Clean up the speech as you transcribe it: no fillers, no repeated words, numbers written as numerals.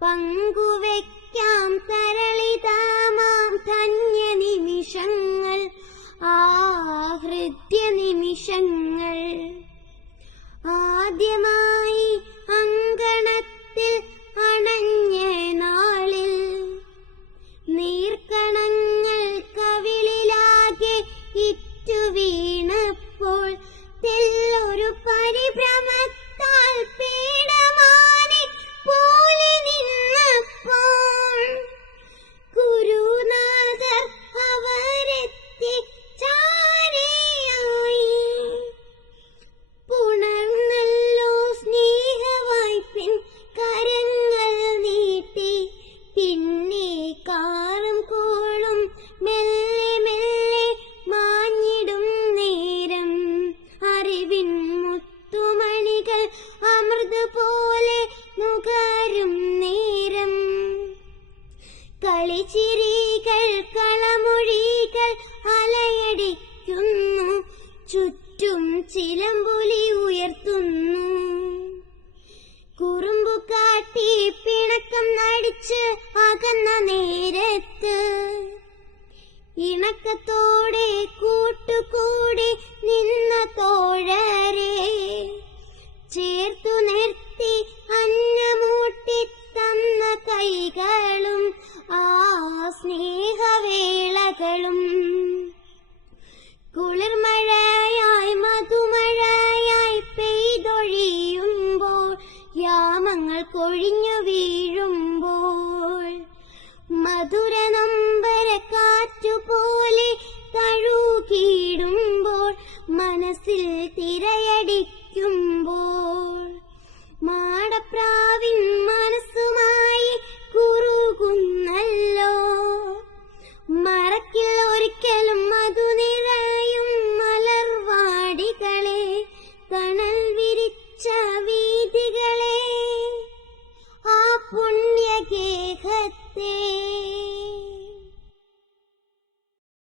പങ്കുവെക്കാം തരളിതാമാം ധന്യ നിമിഷങ്ങൾ, ആ ഹൃദ്യ നിമിഷങ്ങൾ. ആദ്യമായി അങ്കണത്തിൽ അണഞ്ഞ നാളിൽ നീർക്കണങ്ങൾ കവിളിലാകെ ഇറ്റു വീണപ്പോൾ, തെല്ലൊരു പരിഭ്രമത്താൽ പീഡമാനി പോലെ നിന്നപ്പോൾ, ഗുരുനാഥർ അവരെത്തി ചാരയായി. പുണർന്നല്ലോ സ്നേഹവായ്പിൻ കരങ്ങൾ നീട്ടി, പിന്നെ കാറും കോളും മെല്ലെ മെല്ലെ മാഞ്ഞിടും നേരം, അറിവിൻ മുത്തുമണികൾ അമൃത് പോലെ നുകരും നേരം. കളിച്ചിരികൾ കളമൊഴികൾ അലയടിക്കുന്നു, ചുറ്റും ചിലമ്പുലി ഉയർത്തുന്നു. കുറുമ്പു കാട്ടി പിണക്കം നടിച്ച് അകന്ന നേരത്ത്, ഇണക്കത്തോടെ കൂട്ടുകൂടി നിന്ന തോഴരെ ചേർത്തു നിർത്തി അന്നമൂട്ടി തന്ന കൈകളും ആ സ്നേഹവേളകളും. കുളിർമഴയായി മധുമഴയായി പെയ്തൊഴിയുമ്പോൾ, യാമങ്ങൾ കൊഴിഞ്ഞു വീഴുമ്പോൾ, മധുര നൊമ്പര കാറ്റുപോലെ തഴുകിയിടുമ്പോൾ, മനസ്സിൽ